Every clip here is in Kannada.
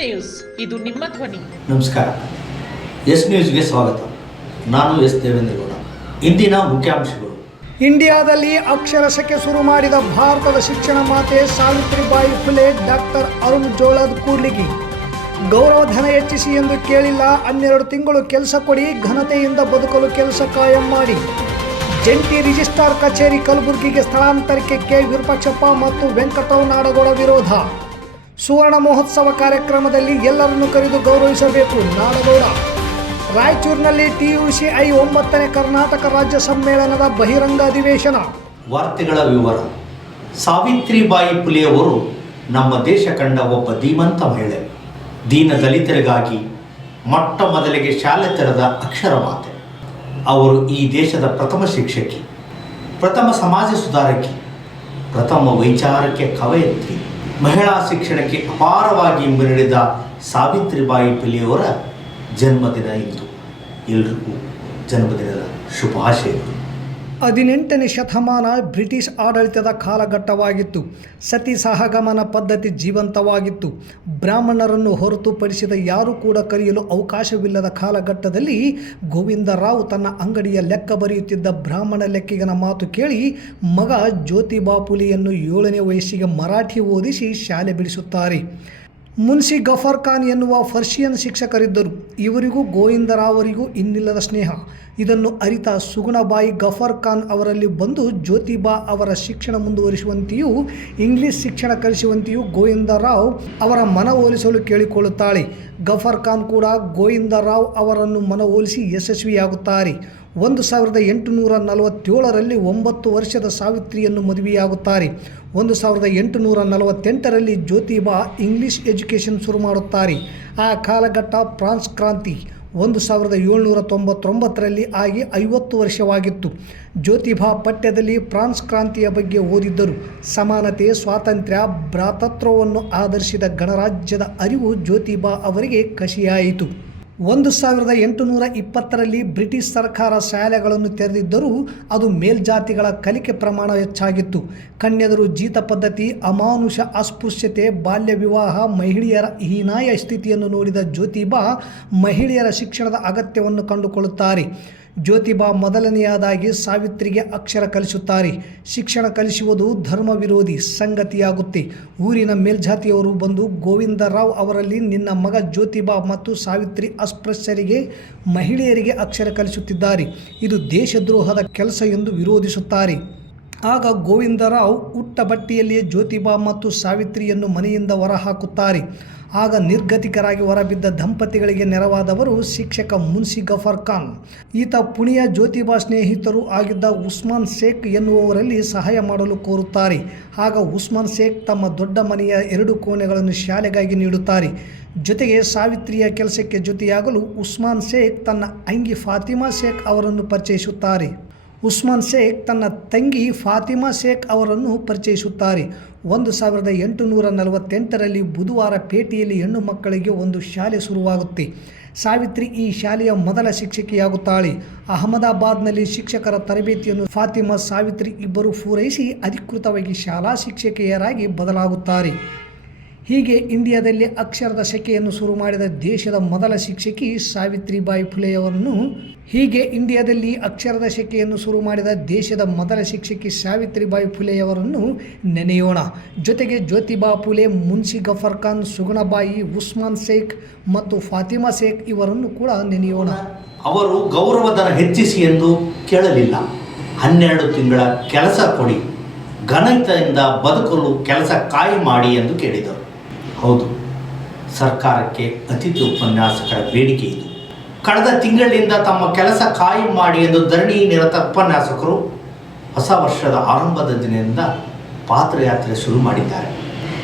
ನ್ಯೂಸ್ ಇದು ನಿಮ್ಮ ಧ್ವನಿ. ನಮಸ್ಕಾರ. ಎಸ್ ನ್ಯೂಸ್ಗೆ ಸ್ವಾಗತ. ನಾನು ಎಸ್ ದೇವೇಂದ್ರಗೌಡ. ಇಂದಿನ ಮುಖ್ಯಾಂಶಗಳು. ಇಂಡಿಯಾದಲ್ಲಿ ಅಕ್ಷರಶಕ್ಕೆ ಶುರು ಮಾಡಿದ ಭಾರತದ ಶಿಕ್ಷಣ ಮಾತೆ ಸಾವಿತ್ರಿಬಾಯಿ ಫುಲೆ ಡಾಕ್ಟರ್ ಅರುಣ್ ಜೋಳದ್ ಕೂಡ್ಲಿಗಿ. ಗೌರವಧನ ಹೆಚ್ಚಿಸಿ ಎಂದು ಕೇಳಿಲ್ಲ ಹನ್ನೆರಡು ತಿಂಗಳು ಕೆಲಸ ಕೊಡಿ ಘನತೆಯಿಂದ ಬದುಕಲು ಕೆಲಸ ಕಾಯಂ ಮಾಡಿ. ಜಂಟಿ ರಿಜಿಸ್ಟ್ರಾರ್ ಕಚೇರಿ ಕಲಬುರಗಿಗೆ ಸ್ಥಳಾಂತರಕ್ಕೆ ಕೆ ವಿರೂಪಾಕ್ಷಪ್ಪ ಮತ್ತು ವೆಂಕಟರಾವ್ ನಾಡಗೌಡ ವಿರೋಧ. ಸುವರ್ಣ ಮಹೋತ್ಸವ ಕಾರ್ಯಕ್ರಮದಲ್ಲಿ ಎಲ್ಲರನ್ನು ಕರೆದು ಗೌರವಿಸಬೇಕು. ನಾಡಗೌಡ. ರಾಯಚೂರಿನಲ್ಲಿ ಐ ಒಂಬತ್ತನೇ ಕರ್ನಾಟಕ ರಾಜ್ಯ ಸಮ್ಮೇಳನದ ಬಹಿರಂಗ ಅಧಿವೇಶನ. ವಾರ್ತೆಗಳ ವಿವರ. ಸಾವಿತ್ರಿಬಾಯಿ ಪುಲೆಯವರು ನಮ್ಮ ದೇಶ ಕಂಡ ಒಬ್ಬ ಧೀಮಂತ ಮಹಿಳೆ. ದೀನ ದಲಿತರಿಗಾಗಿ ಮೊಟ್ಟ ಮೊದಲಿಗೆ ಶಾಲೆ ತೆರೆದ ಅಕ್ಷರ ಮಾತೆ. ಅವರು ಈ ದೇಶದ ಪ್ರಥಮ ಶಿಕ್ಷಕಿ. ಪ್ರಥಮ ಸಮಾಜ ಸುಧಾರಕಿ. ಪ್ರಥಮ ವೈಚಾರಕ್ಕೆ ಕವಯತ್ರಿ. ಮಹಿಳಾ ಶಿಕ್ಷಣಕ್ಕೆ ಅಪಾರವಾಗಿ ಮುನ್ನಡೆದ ಸಾವಿತ್ರಿಬಾಯಿ ಪುಲೆಯವರ ಜನ್ಮದಿನ ಇಂದು. ಎಲ್ರಿಗೂ ಜನ್ಮದಿನದ ಶುಭಾಶಯಗಳು. ಹದಿನೆಂಟನೇ ಶತಮಾನ ಬ್ರಿಟಿಷ್ ಆಡಳಿತದ ಕಾಲಘಟ್ಟವಾಗಿತ್ತು. ಸತಿ ಸಹಗಮನ ಪದ್ಧತಿ ಜೀವಂತವಾಗಿತ್ತು. ಬ್ರಾಹ್ಮಣರನ್ನು ಹೊರತುಪಡಿಸಿದ ಯಾರೂ ಕೂಡ ಕರೆಯಲು ಅವಕಾಶವಿಲ್ಲದ ಕಾಲಘಟ್ಟದಲ್ಲಿ ಗೋವಿಂದರಾವ್ ತನ್ನ ಅಂಗಡಿಯ ಲೆಕ್ಕ ಬರೆಯುತ್ತಿದ್ದ ಬ್ರಾಹ್ಮಣ ಲೆಕ್ಕಿಗನ ಮಾತು ಕೇಳಿ ಮಗ ಜ್ಯೋತಿಬಾಪುಲಿಯನ್ನು ಏಳನೇ ವಯಸ್ಸಿಗೆ ಮರಾಠಿ ಓದಿಸಿ ಶಾಲೆ ಬಿಡಿಸುತ್ತಾರೆ. ಮುನ್ಸಿ ಗಫರ್ ಖಾನ್ ಎನ್ನುವ ಫರ್ಷಿಯನ್ ಶಿಕ್ಷಕರಿದ್ದರು. ಇವರಿಗೂ ಗೋವಿಂದರಾವರಿಗೂ ಇನ್ನಿಲ್ಲದ ಸ್ನೇಹ. ಇದನ್ನು ಅರಿತ ಸುಗುಣಬಾಯಿ ಗಫರ್ ಖಾನ್ ಅವರಲ್ಲಿ ಬಂದು ಜ್ಯೋತಿಬಾ ಅವರ ಶಿಕ್ಷಣ ಮುಂದುವರಿಸುವಂತೆಯೂ, ಇಂಗ್ಲಿಷ್ ಶಿಕ್ಷಣ ಕಲಿಸುವಂತೆಯೂ ಗೋವಿಂದರಾವ್ ಅವರ ಮನವೊಲಿಸಲು ಕೇಳಿಕೊಳ್ಳುತ್ತಾಳೆ. ಗಫರ್ ಖಾನ್ ಕೂಡ ಗೋವಿಂದರಾವ್ ಅವರನ್ನು ಮನವೊಲಿಸಿ ಯಶಸ್ವಿಯಾಗುತ್ತಾರೆ. ಒಂದು ಸಾವಿರದ ಎಂಟುನೂರ ನಲವತ್ತೇಳರಲ್ಲಿ ಒಂಬತ್ತು ವರ್ಷದ ಸಾವಿತ್ರಿಯನ್ನು ಮದುವೆಯಾಗುತ್ತಾರೆ. ಒಂದು ಸಾವಿರದ ಎಂಟುನೂರ ನಲವತ್ತೆಂಟರಲ್ಲಿ ಜ್ಯೋತಿಬಾ ಇಂಗ್ಲಿಷ್ ಎಜುಕೇಷನ್ ಶುರು ಮಾಡುತ್ತಾರೆ. ಆ ಕಾಲಘಟ್ಟ ಫ್ರಾನ್ಸ್ ಕ್ರಾಂತಿ ಒಂದು ಸಾವಿರದ ಏಳ್ನೂರ ತೊಂಬತ್ತೊಂಬತ್ತರಲ್ಲಿ ಆಗಿ ಐವತ್ತು ವರ್ಷವಾಗಿತ್ತು. ಜ್ಯೋತಿಬಾ ಪಠ್ಯದಲ್ಲಿ ಫ್ರಾನ್ಸ್ ಕ್ರಾಂತಿಯ ಬಗ್ಗೆ ಓದಿದ್ದರು. ಸಮಾನತೆ, ಸ್ವಾತಂತ್ರ್ಯ, ಭ್ರಾತೃತ್ವವನ್ನು ಆಧರಿಸಿದ ಗಣರಾಜ್ಯದ ಅರಿವು ಜ್ಯೋತಿಬಾ ಅವರಿಗೆ ಕಸಿಯಾಯಿತು. ಒಂದು ಸಾವಿರದ ಎಂಟುನೂರ ಇಪ್ಪತ್ತರಲ್ಲಿ ಬ್ರಿಟಿಷ್ ಸರ್ಕಾರ ಶಾಲೆಗಳನ್ನು ತೆರೆದಿದ್ದರೂ ಅದು ಮೇಲ್ಜಾತಿಗಳ ಕಲಿಕೆ ಪ್ರಮಾಣ ಹೆಚ್ಚಾಗಿತ್ತು. ಕನ್ಯದರು ಜೀತ ಪದ್ಧತಿ, ಅಮಾನುಷ ಅಸ್ಪೃಶ್ಯತೆ, ಬಾಲ್ಯ ವಿವಾಹ, ಮಹಿಳೆಯರ ಹೀನಾಯ ಸ್ಥಿತಿಯನ್ನು ನೋಡಿದ ಜ್ಯೋತಿಬಾ ಮಹಿಳೆಯರ ಶಿಕ್ಷಣದ ಅಗತ್ಯವನ್ನು ಕಂಡುಕೊಳ್ಳುತ್ತಾರೆ. ಜ್ಯೋತಿಬಾ ಮೊದಲನೆಯದಾಗಿ ಸಾವಿತ್ರಿಗೆ ಅಕ್ಷರ ಕಲಿಸುತ್ತಾರೆ. ಶಿಕ್ಷಣ ಕಲಿಸುವುದು ಧರ್ಮ ವಿರೋಧಿ ಸಂಗತಿಯಾಗುತ್ತೆ. ಊರಿನ ಮೇಲ್ಜಾತಿಯವರು ಬಂದು ಗೋವಿಂದರಾವ್ ಅವರಲ್ಲಿ ನಿನ್ನ ಮಗ ಜ್ಯೋತಿಬಾ ಮತ್ತು ಸಾವಿತ್ರಿ ಅಸ್ಪೃಶ್ಯರಿಗೆ, ಮಹಿಳೆಯರಿಗೆ ಅಕ್ಷರ ಕಲಿಸುತ್ತಿದ್ದಾರೆ. ಇದು ದೇಶದ್ರೋಹದ ಕೆಲಸ ಎಂದು ವಿರೋಧಿಸುತ್ತಾರೆ. ಆಗ ಗೋವಿಂದರಾವ್ ಉಟ್ಟ ಬಟ್ಟೆಯಲ್ಲಿಯೇ ಜ್ಯೋತಿಬಾ ಮತ್ತು ಸಾವಿತ್ರಿಯನ್ನು ಮನೆಯಿಂದ ಹೊರಹಾಕುತ್ತಾರೆ. ಆಗ ನಿರ್ಗತಿಕರಾಗಿ ಹೊರಬಿದ್ದ ದಂಪತಿಗಳಿಗೆ ನೆರವಾದವರು ಶಿಕ್ಷಕ ಮುನ್ಸಿ ಗಫರ್ ಖಾನ್. ಈತ ಪುಣೆಯ ಜ್ಯೋತಿಬಾ ಸ್ನೇಹಿತರು ಆಗಿದ್ದ ಉಸ್ಮಾನ್ ಶೇಖ್ ಎನ್ನುವವರಲ್ಲಿ ಸಹಾಯ ಮಾಡಲು ಕೋರುತ್ತಾರೆ. ಆಗ ಉಸ್ಮಾನ್ ಶೇಖ್ ತಮ್ಮ ದೊಡ್ಡ ಮನೆಯ ಎರಡು ಕೋಣೆಗಳನ್ನು ಶಾಲೆಗಾಗಿ ನೀಡುತ್ತಾರೆ. ಜೊತೆಗೆ ಸಾವಿತ್ರಿಯ ಕೆಲಸಕ್ಕೆ ಜೊತೆಯಾಗಲು ಉಸ್ಮಾನ್ ಶೇಖ್ ತನ್ನ ಅಂಗಿ ಫಾತಿಮಾ ಶೇಖ್ ಅವರನ್ನು ಪರಿಚಯಿಸುತ್ತಾರೆ. ಉಸ್ಮಾನ್ ಶೇಖ್ ತನ್ನ ತಂಗಿ ಫಾತಿಮಾ ಶೇಖ್ ಅವರನ್ನು ಪರಿಚಯಿಸುತ್ತಾರೆ. ಒಂದು ಸಾವಿರದ ಎಂಟುನೂರ ನಲವತ್ತೆಂಟರಲ್ಲಿ ಬುಧವಾರ ಪೇಟೆಯಲ್ಲಿ ಹೆಣ್ಣು ಮಕ್ಕಳಿಗೆ ಒಂದು ಶಾಲೆ ಶುರುವಾಗುತ್ತೆ. ಸಾವಿತ್ರಿ ಈ ಶಾಲೆಯ ಮೊದಲ ಶಿಕ್ಷಕಿಯಾಗುತ್ತಾಳೆ. ಅಹಮದಾಬಾದ್ನಲ್ಲಿ ಶಿಕ್ಷಕರ ತರಬೇತಿಯನ್ನು ಫಾತಿಮಾ, ಸಾವಿತ್ರಿ ಇಬ್ಬರು ಪೂರೈಸಿ ಅಧಿಕೃತವಾಗಿ ಶಾಲಾ ಶಿಕ್ಷಕಿಯರಾಗಿ ಬದಲಾಗುತ್ತಾರೆ. ಹೀಗೆ ಇಂಡಿಯಾದಲ್ಲಿ ಅಕ್ಷರದ ಶಕೆಯನ್ನು ಶುರು ಮಾಡಿದ ದೇಶದ ಮೊದಲ ಶಿಕ್ಷಕಿ ಸಾವಿತ್ರಿಬಾಯಿ ಫುಲೆಯವರನ್ನು ಹೀಗೆ ಇಂಡಿಯಾದಲ್ಲಿ ಅಕ್ಷರದ ಶಕೆಯನ್ನು ಶುರು ಮಾಡಿದ ದೇಶದ ಮೊದಲ ಶಿಕ್ಷಕಿ ಸಾವಿತ್ರಿಬಾಯಿ ಫುಲೆಯವರನ್ನು ನೆನೆಯೋಣ. ಜೊತೆಗೆ ಜ್ಯೋತಿಬಾ ಫುಲೆ ಮುನ್ಸಿ ಗಫರ್ ಖಾನ್, ಸುಗುಣಬಾಯಿ, ಉಸ್ಮಾನ್ ಶೇಖ್ ಮತ್ತು ಫಾತಿಮಾ ಶೇಖ್ ಇವರನ್ನು ಕೂಡ ನೆನೆಯೋಣ. ಅವರು ಗೌರವಧನ ಹೆಚ್ಚಿಸಿ ಎಂದು ಕೇಳಲಿಲ್ಲ. ಹನ್ನೆರಡು ತಿಂಗಳ ಕೆಲಸ ಕೊಡಿ. ಘನತೆಯಿಂದ ಬದುಕಲು ಕೆಲಸ ಕಾಯಿ ಮಾಡಿ ಎಂದು ಕೇಳಿದರು. ಹೌದು. ಸರ್ಕಾರಕ್ಕೆ ಅತಿಥಿ ಉಪನ್ಯಾಸಕರ ಬೇಡಿಕೆ ಇದು. ಕಳೆದ ತಿಂಗಳಿನಿಂದ ತಮ್ಮ ಕೆಲಸ ಕಾಯಂ ಮಾಡಿ ಎಂದು ಧರಣಿ ನಿರತ ಉಪನ್ಯಾಸಕರು ಹೊಸ ವರ್ಷದ ಆರಂಭದ ದಿನದಿಂದ ಪಾದಯಾತ್ರೆ ಶುರು ಮಾಡಿದ್ದಾರೆ.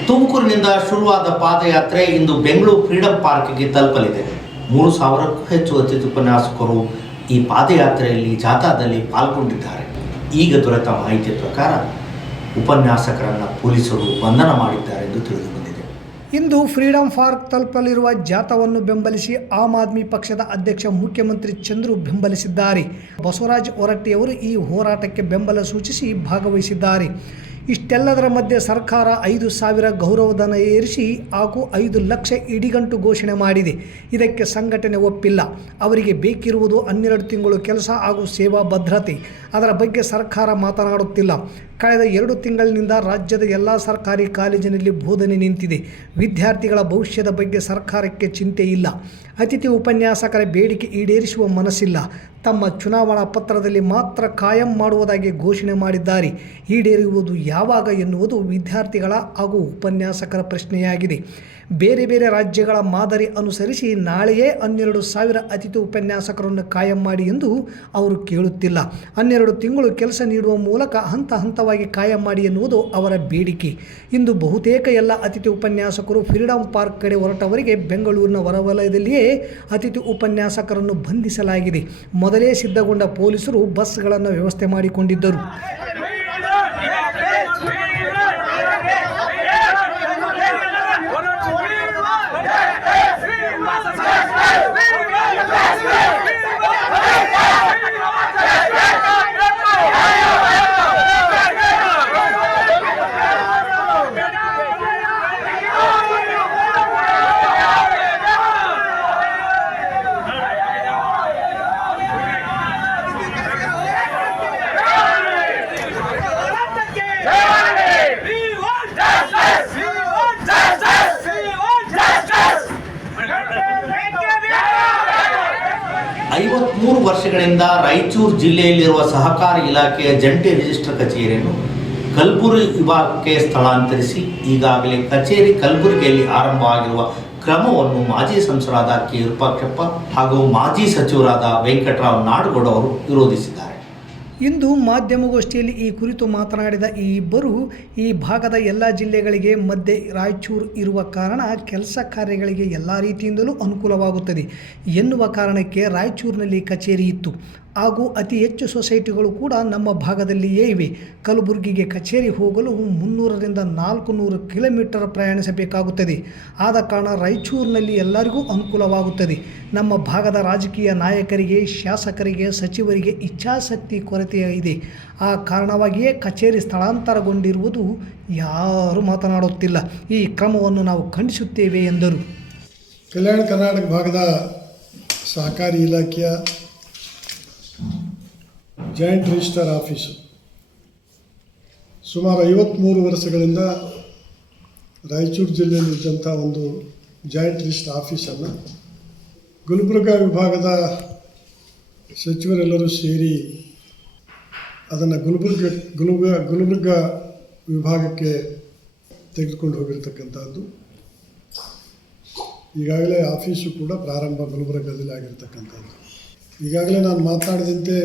ತುಮಕೂರಿನಿಂದ ಶುರುವಾದ ಪಾದಯಾತ್ರೆ ಇಂದು ಬೆಂಗಳೂರು ಫ್ರೀಡಂ ಪಾರ್ಕ್ಗೆ ತಲುಪಲಿದೆ. ಮೂರು ಸಾವಿರಕ್ಕೂ ಹೆಚ್ಚು ಅತಿಥಿ ಉಪನ್ಯಾಸಕರು ಈ ಪಾದಯಾತ್ರೆಯಲ್ಲಿ ಜಾಥಾದಲ್ಲಿ ಪಾಲ್ಗೊಂಡಿದ್ದಾರೆ. ಈಗ ದೊರೆತ ಮಾಹಿತಿ ಪ್ರಕಾರ ಉಪನ್ಯಾಸಕರನ್ನು ಪೊಲೀಸರು ಬಂಧನ ಮಾಡಿದ್ದಾರೆ ಎಂದು ತಿಳಿದು ಬಂದಿದೆ ಇಂದು ಫ್ರೀಡಂ ಪಾರ್ಕ್ ತಲುಪಲಿರುವ ಜಾಥಾವನ್ನು ಬೆಂಬಲಿಸಿ ಆಮ್ ಆದ್ಮಿ ಪಕ್ಷದ ಅಧ್ಯಕ್ಷ ಮುಖ್ಯಮಂತ್ರಿ ಚಂದ್ರು ಬೆಂಬಲಿಸಿದ್ದಾರೆ. ಬಸವರಾಜ್ ಹೊರಟ್ಟಿಯವರು ಈ ಹೋರಾಟಕ್ಕೆ ಬೆಂಬಲ ಸೂಚಿಸಿ ಭಾಗವಹಿಸಿದ್ದಾರೆ. ಇಷ್ಟೆಲ್ಲದರ ಮಧ್ಯೆ ಸರ್ಕಾರ ಐದು ಸಾವಿರ ಗೌರವಧನ ಏರಿಸಿ ಹಾಗೂ ಐದು ಲಕ್ಷ ಇಡಿಗಂಟು ಘೋಷಣೆ ಮಾಡಿದೆ. ಇದಕ್ಕೆ ಸಂಘಟನೆ ಒಪ್ಪಿಲ್ಲ. ಅವರಿಗೆ ಬೇಕಿರುವುದು ಹನ್ನೆರಡು ತಿಂಗಳು ಕೆಲಸ ಹಾಗೂ ಸೇವಾ ಭದ್ರತೆ. ಅದರ ಬಗ್ಗೆ ಸರ್ಕಾರ ಮಾತನಾಡುತ್ತಿಲ್ಲ. ಕಳೆದ ಎರಡು ತಿಂಗಳಿನಿಂದ ರಾಜ್ಯದ ಎಲ್ಲ ಸರ್ಕಾರಿ ಕಾಲೇಜಿನಲ್ಲಿ ಬೋಧನೆ ನಿಂತಿದೆ. ವಿದ್ಯಾರ್ಥಿಗಳ ಭವಿಷ್ಯದ ಬಗ್ಗೆ ಸರ್ಕಾರಕ್ಕೆ ಚಿಂತೆ ಇಲ್ಲ. ಅತಿಥಿ ಉಪನ್ಯಾಸಕರ ಬೇಡಿಕೆ ಈಡೇರಿಸುವ ಮನಸ್ಸಿಲ್ಲ. ತಮ್ಮ ಚುನಾವಣಾ ಪತ್ರದಲ್ಲಿ ಮಾತ್ರ ಕಾಯಂ ಮಾಡುವುದಾಗಿ ಘೋಷಣೆ ಮಾಡಿದ್ದಾರೆ. ಈಡೇರುವುದು ಯಾವಾಗ ಎನ್ನುವುದು ವಿದ್ಯಾರ್ಥಿಗಳ ಹಾಗೂ ಉಪನ್ಯಾಸಕರ ಪ್ರಶ್ನೆಯಾಗಿದೆ. ಬೇರೆ ಬೇರೆ ರಾಜ್ಯಗಳ ಮಾದರಿ ಅನುಸರಿಸಿ ನಾಳೆಯೇ ಹನ್ನೆರಡು ಸಾವಿರ ಅತಿಥಿ ಉಪನ್ಯಾಸಕರನ್ನು ಕಾಯಂ ಮಾಡಿ ಎಂದು ಅವರು ಕೇಳುತ್ತಿಲ್ಲ. ಹನ್ನೆರಡು ತಿಂಗಳು ಕೆಲಸ ನೀಡುವ ಮೂಲಕ ಹಂತ ಹಂತವಾಗಿ ಕಾಯಂ ಮಾಡಿ ಎನ್ನುವುದು ಅವರ ಬೇಡಿಕೆ. ಇಂದು ಬಹುತೇಕ ಎಲ್ಲ ಅತಿಥಿ ಉಪನ್ಯಾಸಕರು ಫ್ರೀಡಂ ಪಾರ್ಕ್ ಕಡೆ ಹೊರಟವರಿಗೆ ಬೆಂಗಳೂರಿನ ಹೊರವಲಯದಲ್ಲಿಯೇ ಅತಿಥಿ ಉಪನ್ಯಾಸಕರನ್ನು ಬಂಧಿಸಲಾಗಿದೆ. ಮೊದಲೇ ಸಿದ್ಧಗೊಂಡ ಪೊಲೀಸರು ಬಸ್ಗಳನ್ನು ವ್ಯವಸ್ಥೆ ಮಾಡಿಕೊಂಡಿದ್ದರು. ವರ್ಷಗಳಿಂದ ರಾಯಚೂರು ಜಿಲ್ಲೆಯಲ್ಲಿರುವ ಸಹಕಾರ ಇಲಾಖೆಯ ಜಂಟಿ ರಿಜಿಸ್ಟರ್ ಕಚೇರಿಯನ್ನು ಕಲಬುರಗಿ ವಿಭಾಗಕ್ಕೆ ಸ್ಥಳಾಂತರಿಸಿ, ಈಗಾಗಲೇ ಕಚೇರಿ ಕಲಬುರಗಿಯಲ್ಲಿ ಆರಂಭವಾಗಿರುವ ಕ್ರಮವನ್ನು ಮಾಜಿ ಸಂಸದರಾದ ಕೆ ವಿರೂಪಾಕ್ಷಪ್ಪ ಹಾಗೂ ಮಾಜಿ ಸಚಿವರಾದ ವೆಂಕಟರಾವ್ ನಾಡಗೌಡ ಅವರು ವಿರೋಧಿಸಿದ್ದಾರೆ. ಇಂದು ಮಾಧ್ಯಮಗೋಷ್ಠಿಯಲ್ಲಿ ಈ ಕುರಿತು ಮಾತನಾಡಿದ ಈ ಇಬ್ಬರು, ಈ ಭಾಗದ ಎಲ್ಲ ಜಿಲ್ಲೆಗಳಿಗೆ ಮಧ್ಯೆ ರಾಯಚೂರು ಇರುವ ಕಾರಣ ಕೆಲಸ ಕಾರ್ಯಗಳಿಗೆ ಎಲ್ಲ ರೀತಿಯಿಂದಲೂ ಅನುಕೂಲವಾಗುತ್ತದೆ ಎನ್ನುವ ಕಾರಣಕ್ಕೆ ರಾಯಚೂರಿನಲ್ಲಿ ಕಚೇರಿ ಇತ್ತು. ಹಾಗೂ ಅತಿ ಹೆಚ್ಚು ಸೊಸೈಟಿಗಳು ಕೂಡ ನಮ್ಮ ಭಾಗದಲ್ಲಿಯೇ ಇವೆ. ಕಲಬುರಗಿಗೆ ಕಚೇರಿ ಹೋಗಲು ಮುನ್ನೂರರಿಂದ ನಾಲ್ಕು ನೂರು ಕಿಲೋಮೀಟರ್ ಪ್ರಯಾಣಿಸಬೇಕಾಗುತ್ತದೆ. ಆದ ಕಾರಣ ರಾಯಚೂರಿನಲ್ಲಿ ಎಲ್ಲರಿಗೂ ಅನುಕೂಲವಾಗುತ್ತದೆ. ನಮ್ಮ ಭಾಗದ ರಾಜಕೀಯ ನಾಯಕರಿಗೆ, ಶಾಸಕರಿಗೆ, ಸಚಿವರಿಗೆ ಇಚ್ಛಾಶಕ್ತಿ ಕೊರತೆ ಇದೆ. ಆ ಕಾರಣವಾಗಿಯೇ ಕಚೇರಿ ಸ್ಥಳಾಂತರಗೊಂಡಿರುವುದು ಯಾರೂ ಮಾತನಾಡುತ್ತಿಲ್ಲ. ಈ ಕ್ರಮವನ್ನು ನಾವು ಖಂಡಿಸುತ್ತೇವೆ ಎಂದರು. ಕಲ್ಯಾಣ ಕರ್ನಾಟಕ ಭಾಗದ ಸಹಕಾರಿ ಇಲಾಖೆಯ ಜಾಯಿಂಟ್ ರಿಜಿಸ್ಟರ್ ಆಫೀಸು. ಸುಮಾರು ಐವತ್ತ್ಮೂರು ವರ್ಷಗಳಿಂದ ರಾಯಚೂರು ಜಿಲ್ಲೆಯಲ್ಲಿದ್ದಂಥ ಒಂದು ಜಾಯಿಂಟ್ ರಿಜಿಸ್ಟರ್ ಆಫೀಸನ್ನು ಗುಲ್ಬರ್ಗ ವಿಭಾಗದ ಸಚಿವರೆಲ್ಲರೂ ಸೇರಿ ಅದನ್ನು ಗುಲ್ಬರ್ಗ ಗುಲ್ಬರ್ಗ ಗುಲ್ಬರ್ಗ ವಿಭಾಗಕ್ಕೆ ತೆಗೆದುಕೊಂಡು ಹೋಗಿರ್ತಕ್ಕಂಥದ್ದು. ಈಗಾಗಲೇ ಆಫೀಸು ಕೂಡ ಪ್ರಾರಂಭ ಗುಲ್ಬರ್ಗದಲ್ಲಿ ಆಗಿರ್ತಕ್ಕಂಥದ್ದು. ಈಗಾಗಲೇ ನಾನು ಮಾತನಾಡಿದಂತೆ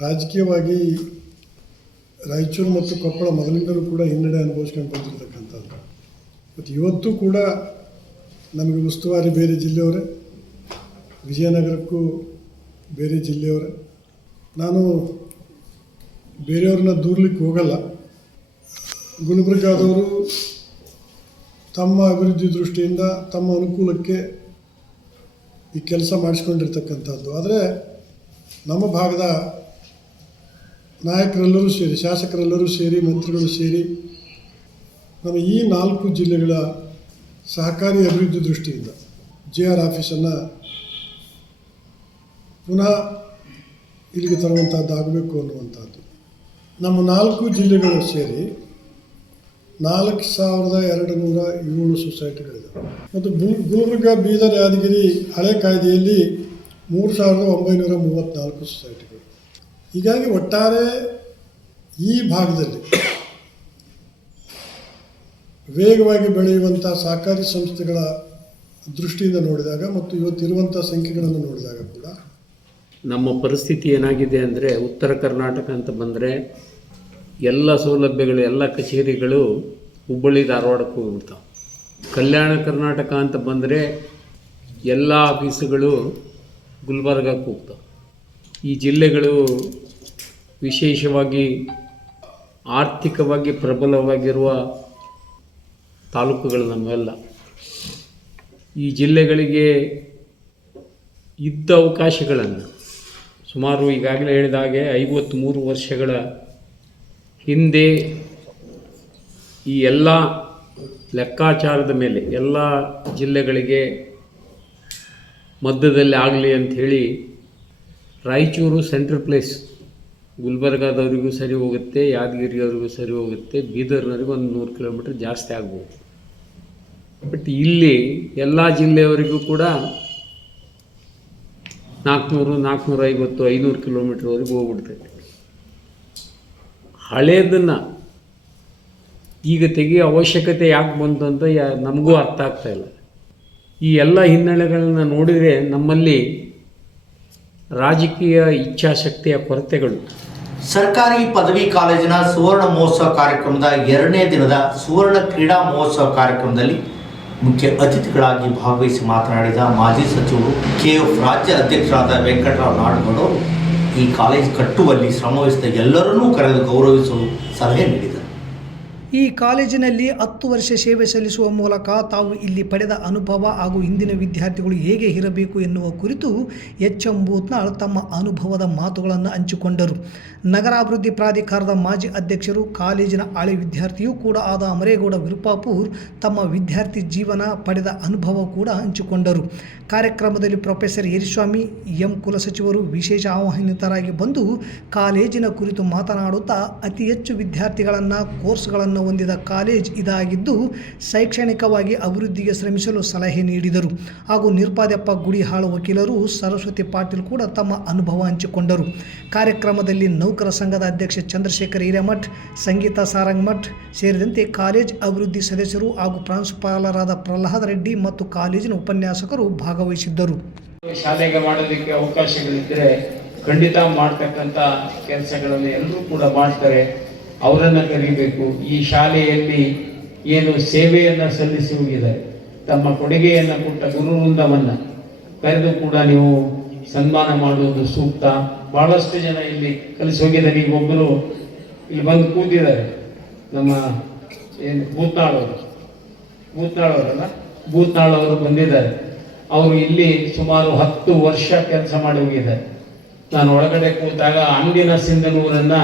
ರಾಜಕೀಯವಾಗಿ ರಾಯಚೂರು ಮತ್ತು ಕೊಪ್ಪಳ ಮೊದಲಿಂದಲೂ ಕೂಡ ಹಿನ್ನಡೆ ಅನುಭವಿಸ್ಕೊಂಡು ಬಂದಿರತಕ್ಕಂಥದ್ದು. ಮತ್ತು ಇವತ್ತು ಕೂಡ ನಮಗೆ ಉಸ್ತುವಾರಿ ಬೇರೆ ಜಿಲ್ಲೆಯವರೇ, ವಿಜಯನಗರಕ್ಕೂ ಬೇರೆ ಜಿಲ್ಲೆಯವರೇ. ನಾನು ಬೇರೆಯವ್ರನ್ನ ದೂರ್ಲಿಕ್ಕೆ ಹೋಗಲ್ಲ. ಗುಲ್ಬರ್ಗಾದವರು ತಮ್ಮ ಅಭಿವೃದ್ಧಿ ದೃಷ್ಟಿಯಿಂದ ತಮ್ಮ ಅನುಕೂಲಕ್ಕೆ ಈ ಕೆಲಸ ಮಾಡಿಸ್ಕೊಂಡಿರ್ತಕ್ಕಂಥದ್ದು. ಆದರೆ ನಮ್ಮ ಭಾಗದ ನಾಯಕರೆಲ್ಲರೂ ಸೇರಿ, ಶಾಸಕರೆಲ್ಲರೂ ಸೇರಿ, ಮಂತ್ರಿಗಳು ಸೇರಿ ನಮ್ಮ ಈ ನಾಲ್ಕು ಜಿಲ್ಲೆಗಳ ಸಹಕಾರಿ ಅಭಿವೃದ್ಧಿ ದೃಷ್ಟಿಯಿಂದ ಜೆ ಆರ್ ಆಫೀಸನ್ನು ಪುನಃ ಇಲ್ಲಿಗೆ ತರುವಂಥದ್ದು ಆಗಬೇಕು ಅನ್ನುವಂಥದ್ದು. ನಮ್ಮ ನಾಲ್ಕು ಜಿಲ್ಲೆಗಳು ಸೇರಿ ನಾಲ್ಕು ಸಾವಿರದ ಎರಡು ನೂರ ಏಳು ಸೊಸೈಟಿಗಳಿವೆ ಮತ್ತು ಗುಲ್ ಗುಲ್ಬರ್ಗ ಬೀದರ್, ಯಾದಗಿರಿ ಹಳೆ ಕಾಯ್ದೆಯಲ್ಲಿ ಮೂರು ಸಾವಿರದ ಒಂಬೈನೂರ ಮೂವತ್ತ್ನಾಲ್ಕು ಸೊಸೈಟಿಗಳು. ಹೀಗಾಗಿ ಒಟ್ಟಾರೆ ಈ ಭಾಗದಲ್ಲಿ ವೇಗವಾಗಿ ಬೆಳೆಯುವಂಥ ಸಹಕಾರಿ ಸಂಸ್ಥೆಗಳ ದೃಷ್ಟಿಯಿಂದ ನೋಡಿದಾಗ ಮತ್ತು ಇವತ್ತಿರುವಂಥ ಸಂಖ್ಯೆಗಳನ್ನು ನೋಡಿದಾಗ ಕೂಡ ನಮ್ಮ ಪರಿಸ್ಥಿತಿ ಏನಾಗಿದೆ ಅಂದರೆ ಉತ್ತರ ಕರ್ನಾಟಕ ಅಂತ ಬಂದರೆ ಎಲ್ಲ ಸೌಲಭ್ಯಗಳು, ಎಲ್ಲ ಕಚೇರಿಗಳು ಹುಬ್ಬಳ್ಳಿ, ಧಾರವಾಡಕ್ಕೆ ಹೋಗ್ಬಿಡ್ತಾವೆ. ಕಲ್ಯಾಣ ಕರ್ನಾಟಕ ಅಂತ ಬಂದರೆ ಎಲ್ಲ ಆಫೀಸುಗಳು ಗುಲ್ಬರ್ಗಕ್ಕೆ ಹೋಗ್ತಾವೆ. ಈ ಜಿಲ್ಲೆಗಳು ವಿಶೇಷವಾಗಿ ಆರ್ಥಿಕವಾಗಿ ಪ್ರಬಲವಾಗಿರುವ ತಾಲೂಕುಗಳು ನಮ್ಮೆಲ್ಲ. ಈ ಜಿಲ್ಲೆಗಳಿಗೆ ಇದ್ದ ಅವಕಾಶಗಳನ್ನು ಸುಮಾರು ಈಗಾಗಲೇ ಹೇಳಿದ ಹಾಗೆ ಐವತ್ತ್ಮೂರು ವರ್ಷಗಳ ಹಿಂದೆ ಈ ಎಲ್ಲ ಲೆಕ್ಕಾಚಾರದ ಮೇಲೆ ಎಲ್ಲ ಜಿಲ್ಲೆಗಳಿಗೆ ಮಧ್ಯದಲ್ಲಿ ಆಗಲಿ ಅಂಥೇಳಿ ರಾಯಚೂರು ಸೆಂಟ್ರಲ್ ಪ್ಲೇಸ್. ಗುಲ್ಬರ್ಗಾದವರಿಗೂ ಸರಿ ಹೋಗುತ್ತೆ, ಯಾದಗಿರಿಯವ್ರಿಗೂ ಸರಿ ಹೋಗುತ್ತೆ, ಬೀದರ್ನವ್ರಿಗೆ ಒಂದು ನೂರು ಕಿಲೋಮೀಟ್ರ್ ಜಾಸ್ತಿ ಆಗ್ಬೋದು. ಬಟ್ ಇಲ್ಲಿ ಎಲ್ಲ ಜಿಲ್ಲೆಯವರಿಗೂ ಕೂಡ ನಾಲ್ಕುನೂರು ನಾಲ್ಕುನೂರ ಐವತ್ತು ಐನೂರು ಕಿಲೋಮೀಟ್ರ್ವರೆಗೂ ಹೋಗ್ಬಿಡ್ತೈತೆ ಹಳೇದನ್ನು ಈಗ ತೆಗೆಯೋ ಅವಶ್ಯಕತೆ ಯಾಕೆ ಬಂತು ಅಂತ ಯಾ ನಮಗೂ ಅರ್ಥ ಆಗ್ತಾ ಇಲ್ಲ. ಈ ಎಲ್ಲ ಹಿನ್ನೆಲೆಗಳನ್ನ ನೋಡಿದರೆ ನಮ್ಮಲ್ಲಿ ರಾಜಕೀಯ ಇಚ್ಛಾಶಕ್ತಿಯ ಕೊರತೆಗಳು. ಸರ್ಕಾರಿ ಪದವಿ ಕಾಲೇಜಿನ ಸುವರ್ಣ ಮಹೋತ್ಸವ ಕಾರ್ಯಕ್ರಮದ ಎರಡನೇ ದಿನದ ಸುವರ್ಣ ಕ್ರೀಡಾ ಮಹೋತ್ಸವ ಕಾರ್ಯಕ್ರಮದಲ್ಲಿ ಮುಖ್ಯ ಅತಿಥಿಗಳಾಗಿ ಭಾಗವಹಿಸಿ ಮಾತನಾಡಿದ ಮಾಜಿ ಸಚಿವರು ಕೆಎಫ್ ರಾಜ್ಯ ಅಧ್ಯಕ್ಷರಾದ ವೆಂಕಟರಾವ್ ನಾಡಗೌಡ ಈ ಕಾಲೇಜ್ ಕಟ್ಟುವಲ್ಲಿ ಶ್ರಮವಹಿಸಿದ ಎಲ್ಲರನ್ನೂ ಕರೆದು ಗೌರವಿಸಲು ಸಲಹೆ ನೀಡಿದರು. ಈ ಕಾಲೇಜಿನಲ್ಲಿ ಹತ್ತು ವರ್ಷ ಸೇವೆ ಸಲ್ಲಿಸುವ ಮೂಲಕ ತಾವು ಇಲ್ಲಿ ಪಡೆದ ಅನುಭವ ಹಾಗೂ ಇಂದಿನ ವಿದ್ಯಾರ್ಥಿಗಳು ಹೇಗೆ ಇರಬೇಕು ಎನ್ನುವ ಕುರಿತು ಎಚ್ ಎಂ ಬೂತ್ನಾಳ್ ತಮ್ಮ ಅನುಭವದ ಮಾತುಗಳನ್ನು ಹಂಚಿಕೊಂಡರು. ನಗರಾಭಿವೃದ್ಧಿ ಪ್ರಾಧಿಕಾರದ ಮಾಜಿ ಅಧ್ಯಕ್ಷರು, ಕಾಲೇಜಿನ ಹಳೆ ವಿದ್ಯಾರ್ಥಿಯೂ ಕೂಡ ಆದ ಅಮರೇಗೌಡ ವಿರುಪಾಪುರ್ ತಮ್ಮ ವಿದ್ಯಾರ್ಥಿ ಜೀವನ ಪಡೆದ ಅನುಭವ ಕೂಡ ಹಂಚಿಕೊಂಡರು. ಕಾರ್ಯಕ್ರಮದಲ್ಲಿ ಪ್ರೊಫೆಸರ್ ಯರಿಸ್ವಾಮಿ ಎಂ ಕುಲಸಚಿವರು ವಿಶೇಷ ಆಹ್ವಾನಿತರಾಗಿ ಬಂದು ಕಾಲೇಜಿನ ಕುರಿತು ಮಾತನಾಡುತ್ತಾ ಅತಿ ಹೆಚ್ಚು ವಿದ್ಯಾರ್ಥಿಗಳನ್ನು ಕೋರ್ಸ್ಗಳನ್ನು ಹೊಂದಿದ ಕಾಲೇಜ್ ಇದಾಗಿದ್ದು ಶೈಕ್ಷಣಿಕವಾಗಿ ಅಭಿವೃದ್ಧಿಗೆ ಶ್ರಮಿಸಲು ಸಲಹೆ ನೀಡಿದರು. ಹಾಗೂ ನಿರ್ಪಾದ್ಯಪ್ಪ ಗುಡಿಹಾಳು ವಕೀಲರು ಸರಸ್ವತಿ ಪಾಟೀಲ್ ಕೂಡ ತಮ್ಮ ಅನುಭವ ಹಂಚಿಕೊಂಡರು. ಕಾರ್ಯಕ್ರಮದಲ್ಲಿ ನೌಕರ ಸಂಘದ ಅಧ್ಯಕ್ಷ ಚಂದ್ರಶೇಖರ್ ಹಿರೇಮಠ್, ಸಂಗೀತ ಸಾರಂಗಮಠ್ ಸೇರಿದಂತೆ ಕಾಲೇಜ್ ಅಭಿವೃದ್ಧಿ ಸದಸ್ಯರು ಹಾಗೂ ಪ್ರಾಂಶುಪಾಲರಾದ ಪ್ರಹ್ಲಾದ್ ರೆಡ್ಡಿ ಮತ್ತು ಕಾಲೇಜಿನ ಉಪನ್ಯಾಸಕರು ಭಾಗವಹಿಸಿದ್ದರು. ಶಾಲೆಗೆ ಮಾಡೋದಕ್ಕೆ ಅವಕಾಶಗಳಿದ್ದರೆ ಖಂಡಿತ ಮಾಡ್ತಕ್ಕಂಥ ಕೆಲಸಗಳನ್ನು ಎಲ್ಲರೂ ಕೂಡ ಮಾಡ್ತಾರೆ. ಅವರನ್ನು ಕರೀಬೇಕು. ಈ ಶಾಲೆಯಲ್ಲಿ ಏನು ಸೇವೆಯನ್ನು ಸಲ್ಲಿಸಿ ಹೋಗಿದ್ದಾರೆ ತಮ್ಮ ಕೊಡುಗೆಯನ್ನು ಕೊಟ್ಟ ಗುರು ವೃಂದವನ್ನು ಕರೆದು ಕೂಡ ನೀವು ಸನ್ಮಾನ ಮಾಡುವುದು ಸೂಕ್ತ. ಬಹಳಷ್ಟು ಜನ ಇಲ್ಲಿ ಕಲಿಸಿ ಹೋಗಿದ್ದಾರೆ. ಈಗ ಒಬ್ಬರು ಇಲ್ಲಿ ಬಂದು ಕೂತಿದ್ದಾರೆ. ನಮ್ಮ ಏನು ಭೂತ್ನಾಳವರು ಭೂತ್ನಾಳವರಲ್ಲ ಭೂತ್ನಾಳವರು ಬಂದಿದ್ದಾರೆ. ಅವರು ಇಲ್ಲಿ ಸುಮಾರು ಹತ್ತು ವರ್ಷ ಕೆಲಸ ಮಾಡಿ ಹೋಗಿದ್ದಾರೆ. ನಾನು ಒಳಗಡೆ ಕೂತಾಗ ಅಂದಿನ ಸಿಂಧನೂರನ್ನ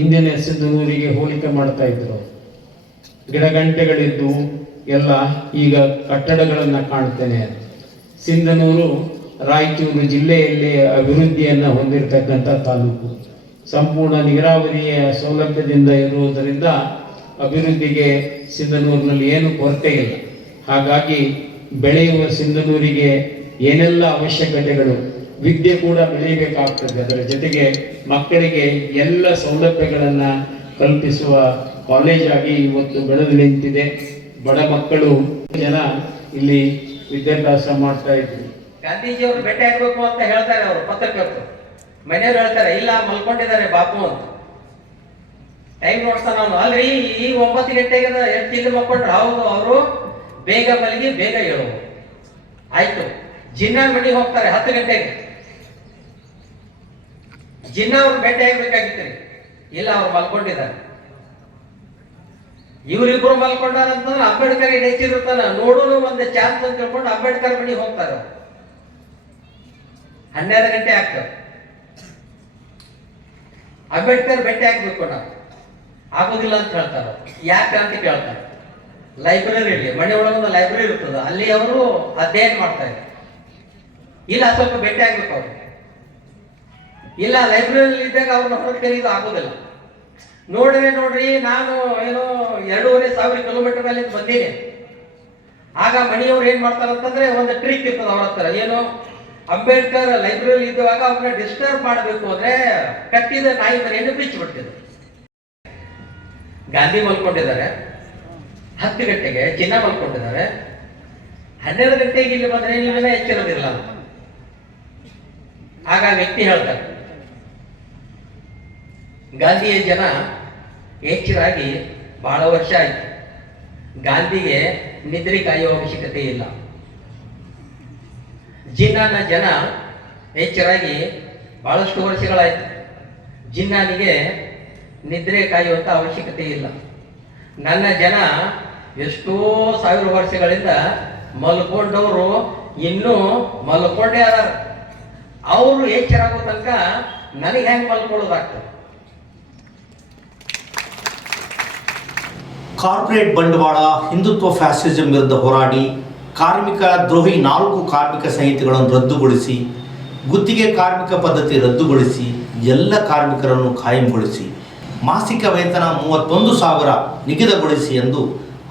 ಇಂದಿನ ಸಿಂಧನೂರಿಗೆ ಹೋಲಿಕೆ ಮಾಡ್ತಾ ಇದ್ರು. ಗಿಡಗಂಟೆಗಳಿದ್ದು ಎಲ್ಲ ಈಗ ಕಟ್ಟಡಗಳನ್ನು ಕಾಣ್ತೇನೆ. ಸಿಂಧನೂರು ರಾಯಚೂರು ಜಿಲ್ಲೆಯಲ್ಲಿ ಅಭಿವೃದ್ಧಿಯನ್ನು ಹೊಂದಿರತಕ್ಕಂಥ ತಾಲೂಕು. ಸಂಪೂರ್ಣ ನೀರಾವರಿಯ ಸೌಲಭ್ಯದಿಂದ ಇರುವುದರಿಂದ ಅಭಿವೃದ್ಧಿಗೆ ಸಿಂಧನೂರಿನಲ್ಲಿ ಏನು ಕೊರತೆ ಇಲ್ಲ. ಹಾಗಾಗಿ ಬೆಳೆಯುವ ಸಿಂಧನೂರಿಗೆ ಏನೆಲ್ಲ ಅವಶ್ಯಕತೆಗಳು ವಿದ್ಯೆ ಕೂಡ ಬೆಳೆಯಬೇಕಾಗ್ತದೆ. ಅದರ ಜೊತೆಗೆ ಮಕ್ಕಳಿಗೆ ಎಲ್ಲ ಸೌಲಭ್ಯಗಳನ್ನು ಕಲ್ಪಿಸುವ ಕಾಲೇಜಾಗಿ ಇವತ್ತು ಬೆಳೆದು ನಿಂತಿದೆ. ಬಡ ಮಕ್ಕಳು, ಜನ ಇಲ್ಲಿ ವಿದ್ಯಾಭ್ಯಾಸ ಮಾಡ್ತಾ ಇದ್ರು ಗಾಂಧೀಜಿಯವರು ಭೇಟಿ ಇರಬೇಕು ಅಂತ ಹೇಳ್ತಾರೆ ಅವರು ಪತ್ರಕರ್ತರು ಮನೆಯವ್ರು ಹೇಳ್ತಾರೆ, ಇಲ್ಲ, ಮಲ್ಕೊಂಡಿದ್ದಾರೆ ಬಾಪು ಅಂತ. ಟೈಮ್ ನೋಡ್ತಾನ ಅವನು. ಅಲ್ರಿ, ಈ ಒಂಬತ್ತು ಗಂಟೆಗೆ ತಿಂದು ಮಲ್ಕೊಂಡ್ರೆ ಹೌದು, ಅವರು ಬೇಗ ಮಲಗಿ ಬೇಗ ಹೇಳುವ ಆಯ್ತು. ಜಿನ್ನ ಮನೆಗೆ ಹೋಗ್ತಾರೆ, ಹತ್ತು ಗಂಟೆಗೆ. ಜಿನ್ನ ಅವ್ರು ಭೇಟಿ ಆಗ್ಬೇಕಾಗಿತ್ತು ಇಲ್ಲ ಅವ್ರು ಮಲ್ಕೊಂಡಿದ್ದಾರೆ ಇವರಿಬ್ರು ಮಲ್ಕೊಂಡಾರ ಅಂಬೇಡ್ಕರ್ ಹೆಚ್ಚಿರುತ್ತಾನ ನೋಡೋನು ಒಂದು ಚಾನ್ಸ್ ಅಂತ ತಿಳ್ಕೊಂಡು ಅಂಬೇಡ್ಕರ್ ಮನೆಗೆ ಹೋಗ್ತಾರೆ. ಹನ್ನೆರಡು ಗಂಟೆ ಆಗ್ತದೆ. ಅಂಬೇಡ್ಕರ್ ಭೇಟಿ ಆಗ್ಬೇಕು ನಾವು ಆಗೋದಿಲ್ಲ ಅಂತ ಹೇಳ್ತಾರೆ ಯಾಕೆ ಅಂತ ಕೇಳ್ತಾರೆ. ಲೈಬ್ರರಿಲಿ ಮನೆ ಒಳಗೊಂದು ಲೈಬ್ರರಿ ಇರ್ತದೆ. ಅಲ್ಲಿ ಅವರು ಅಧ್ಯಯನ ಮಾಡ್ತಾರೆ ಇಲ್ಲ, ಸ್ವಲ್ಪ ಭೇಟಿ ಆಗ್ಬೇಕು ಅವ್ರು. ಇಲ್ಲ ಲೈಬ್ರರಿಯಲ್ಲಿ ಇದ್ದಾಗ ಅವ್ರನ್ನ ಹೊರಗೆ ಕರೆಯೋದು ಆಗೋದಿಲ್ಲ. ನೋಡ್ರಿ ನೋಡ್ರಿ, ನಾನು ಏನೋ ಎರಡೂವರೆ ಸಾವಿರ ಕಿಲೋಮೀಟರ್ ಮೇಲೆ ಬಂದೀನಿ. ಆಗ ಮನೆಯವ್ರು ಏನ್ ಮಾಡ್ತಾರಂತಂದ್ರೆ ಒಂದು ಟ್ರಿಕ್ ಇರ್ತದೆ ಅವ್ರ ಹತ್ರ. ಏನು? ಅಂಬೇಡ್ಕರ್ ಲೈಬ್ರರಿ ಇದ್ದಾಗ ಅವ್ರನ್ನ ಡಿಸ್ಟರ್ಬ್ ಮಾಡಬೇಕು ಅಂದ್ರೆ ಕಟ್ಟಿದ ನಾಯಿ ಮನೆಯನ್ನು ಬಿಚ್ಚಿ ಬಿಡ್ತಿದ್ರು. ಗಾಂಧಿ ಮಲ್ಕೊಂಡಿದ್ದಾರೆ. ಹತ್ತು ಗಂಟೆಗೆ ಚಿನ್ನ ಮಲ್ಕೊಂಡಿದ್ದಾರೆ. ಹನ್ನೆರಡು ಗಂಟೆಗೆ ಇಲ್ಲಿ ಬಂದ್ರೆ ನಿಮ್ಮನ್ನ ಎಚ್ಚರದಿಲ್ಲ ಆಗ ವ್ಯಕ್ತಿ ಹೇಳ್ತಾರೆ ಗಾಂಧಿಯ ಜನ ಎಚ್ಚರಾಗಿ ಬಹಳ ವರ್ಷ ಆಯ್ತು. ಗಾಂಧಿಗೆ ನಿದ್ರೆ ಕಾಯುವ ಅವಶ್ಯಕತೆ ಇಲ್ಲ. ಜಿನ್ನಾನ ಜನ ಎಚ್ಚರಾಗಿ ಬಹಳಷ್ಟು ವರ್ಷಗಳಾಯಿತು. ಜಿನ್ನಾನಿಗೆ ನಿದ್ರೆ ಕಾಯುವಂಥ ಅವಶ್ಯಕತೆ ಇಲ್ಲ. ನನ್ನ ಜನ ಎಷ್ಟೋ ಸಾವಿರ ವರ್ಷಗಳಿಂದ ಮಲ್ಕೊಂಡವರು ಇನ್ನೂ ಮಲ್ಕೊಂಡೇ ಅದಾರ. ಅವರು ಎಚ್ಚರಾಗೋ ತನಕ ನನಗೆ ಹೆಂಗೆ ಮಲ್ಕೊಳ್ಳೋದಾಗ್ತದೆ? ಕಾರ್ಪೊರೇಟ್ ಬಂಡವಾಳ, ಹಿಂದುತ್ವ ಫ್ಯಾಸಿಸಂ ವಿರುದ್ಧ ಹೋರಾಡಿ, ಕಾರ್ಮಿಕ ದ್ರೋಹಿ ನಾಲ್ಕು ಕಾರ್ಮಿಕ ಸಂಹಿತೆಗಳನ್ನು ರದ್ದುಗೊಳಿಸಿ, ಗುತ್ತಿಗೆ ಕಾರ್ಮಿಕ ಪದ್ಧತಿ ರದ್ದುಗೊಳಿಸಿ, ಎಲ್ಲ ಕಾರ್ಮಿಕರನ್ನು ಕಾಯಂಗೊಳಿಸಿ ಮಾಸಿಕ ವೇತನ ಮೂವತ್ತೊಂದು ಸಾವಿರ ನಿಗದಿಗೊಳಿಸಿ ಎಂದು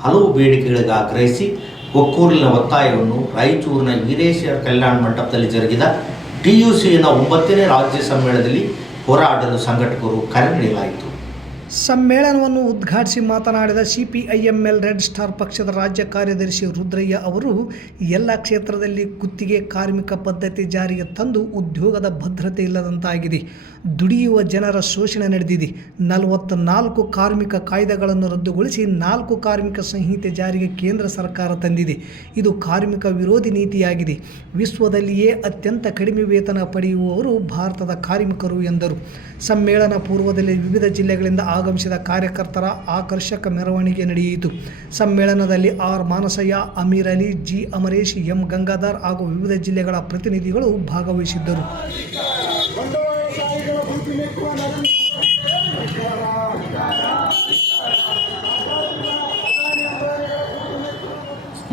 ಹಲವು ಬೇಡಿಕೆಗಳಿಗೆ ಆಗ್ರಹಿಸಿ, ಒಕ್ಕೂರಿನ ಒತ್ತಾಯವನ್ನು ರಾಯಚೂರಿನ ವೀರೇಶ್ವರ ಕಲ್ಯಾಣ ಮಂಟಪದಲ್ಲಿ ಜರುಗಿದ ಟಿ ಯು ಸಿನ ಒಂಬತ್ತನೇ ರಾಜ್ಯ ಸಮ್ಮೇಳನದಲ್ಲಿ ಹೋರಾಡಲು ಸಂಘಟಕರು ಕರೆ ನೀಡಲಾಯಿತು. ಸಮ್ಮೇಳನವನ್ನು ಉದ್ಘಾಟಿಸಿ ಮಾತನಾಡಿದ ಸಿಪಿಐಎಂಎಲ್ ರೆಡ್ ಸ್ಟಾರ್ ಪಕ್ಷದ ರಾಜ್ಯ ಕಾರ್ಯದರ್ಶಿ ರುದ್ರಯ್ಯ ಅವರು, ಎಲ್ಲ ಕ್ಷೇತ್ರದಲ್ಲಿ ಗುತ್ತಿಗೆ ಕಾರ್ಮಿಕ ಪದ್ಧತಿ ಜಾರಿಗೆ ತಂದು ಉದ್ಯೋಗದ ಭದ್ರತೆ ಇಲ್ಲದಂತಾಗಿದೆ. ದುಡಿಯುವ ಜನರ ಶೋಷಣೆ ನಡೆದಿದೆ. ನಲವತ್ತ ನಾಲ್ಕು ಕಾರ್ಮಿಕ ಕಾಯ್ದೆಗಳನ್ನು ರದ್ದುಗೊಳಿಸಿ ನಾಲ್ಕು ಕಾರ್ಮಿಕ ಸಂಹಿತೆ ಜಾರಿಗೆ ಕೇಂದ್ರ ಸರ್ಕಾರ ತಂದಿದೆ. ಇದು ಕಾರ್ಮಿಕ ವಿರೋಧಿ ನೀತಿಯಾಗಿದೆ. ವಿಶ್ವದಲ್ಲಿಯೇ ಅತ್ಯಂತ ಕಡಿಮೆ ವೇತನ ಪಡೆಯುವವರು ಭಾರತದ ಕಾರ್ಮಿಕರು ಎಂದರು. ಸಮ್ಮೇಳನ ಪೂರ್ವದಲ್ಲಿ ವಿವಿಧ ಜಿಲ್ಲೆಗಳಿಂದ ಆಗಮಿಸಿದ ಕಾರ್ಯಕರ್ತರ ಆಕರ್ಷಕ ಮೆರವಣಿಗೆ ನಡೆಯಿತು. ಸಮ್ಮೇಳನದಲ್ಲಿ R. Manasayya Ameer Ali G. Amaresh M. Gangadhar ಹಾಗೂ ವಿವಿಧ ಜಿಲ್ಲೆಗಳ ಪ್ರತಿನಿಧಿಗಳು ಭಾಗವಹಿಸಿದ್ದರು.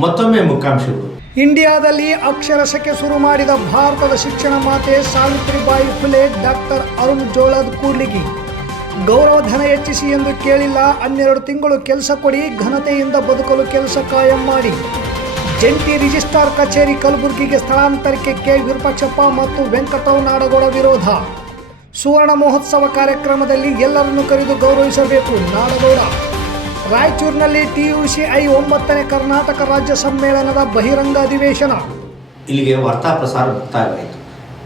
ಮತ್ತೊಮ್ಮೆ ಮುಖ್ಯಾಂಶಗಳು ಇಂಡಿಯಾದಲ್ಲಿ ಅಕ್ಷರಶಕ್ಕೆ ಶುರು ಮಾಡಿದ ಭಾರತದ ಶಿಕ್ಷಣ ಮಾತೆ ಸಾವಿತ್ರಿಬಾಯಿ ಫುಲೆ ಡಾಕ್ಟರ್ ಅರುಣ್ ಜೋಳದ್ ಕೂಡ್ಲಿಗಿ. ಗೌರವಧನ ಹೆಚ್ಚಿಸಿ ಎಂದು ಕೇಳಿಲ್ಲ. ಹನ್ನೆರಡು ತಿಂಗಳು ಕೆಲಸ ಕೊಡಿ, ಘನತೆಯಿಂದ ಬದುಕಲು ಕೆಲಸ ಕಾಯಂ ಮಾಡಿ. ಜಂಟಿ ರಿಜಿಸ್ಟ್ರಾರ್ ಕಚೇರಿ ಕಲಬುರಗಿಗೆ ಸ್ಥಳಾಂತರಕ್ಕೆ ಕೆ ವಿರೂಪಾಕ್ಷಪ್ಪ ಮತ್ತು ವೆಂಕಟರಾವ್ ನಾಡಗೌಡ ವಿರೋಧ. ಸುವರ್ಣ ಮಹೋತ್ಸವ ಕಾರ್ಯಕ್ರಮದಲ್ಲಿ ಎಲ್ಲರನ್ನು ಕರೆದು ಗೌರವಿಸಬೇಕು. ನಾಡಗೌಡ. ರಾಯಚೂರಿನಲ್ಲಿ ಟಿಯುಸಿಐ ಒಂಬತ್ತನೇ ಕರ್ನಾಟಕ ರಾಜ್ಯ ಸಮ್ಮೇಳನದ ಬಹಿರಂಗ ಅಧಿವೇಶನ. ಇಲ್ಲಿಗೆ ವಾರ್ತಾ ಪ್ರಸಾರ ಮುಕ್ತಾಯವಾಯಿತು.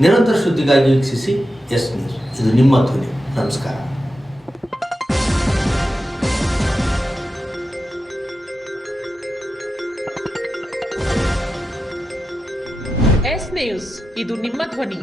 ನಿರಂತರ ಸುದ್ದಿಗಾಗಿ ವೀಕ್ಷಿಸಿ ಎಸ್ ನ್ಯೂಸ್. ಇದು ನಿಮ್ಮ ಧ್ವನಿ. ನಮಸ್ಕಾರ. ನ್ಯೂಸ್ ಇದು ನಿಮ್ಮ ಧ್ವನಿ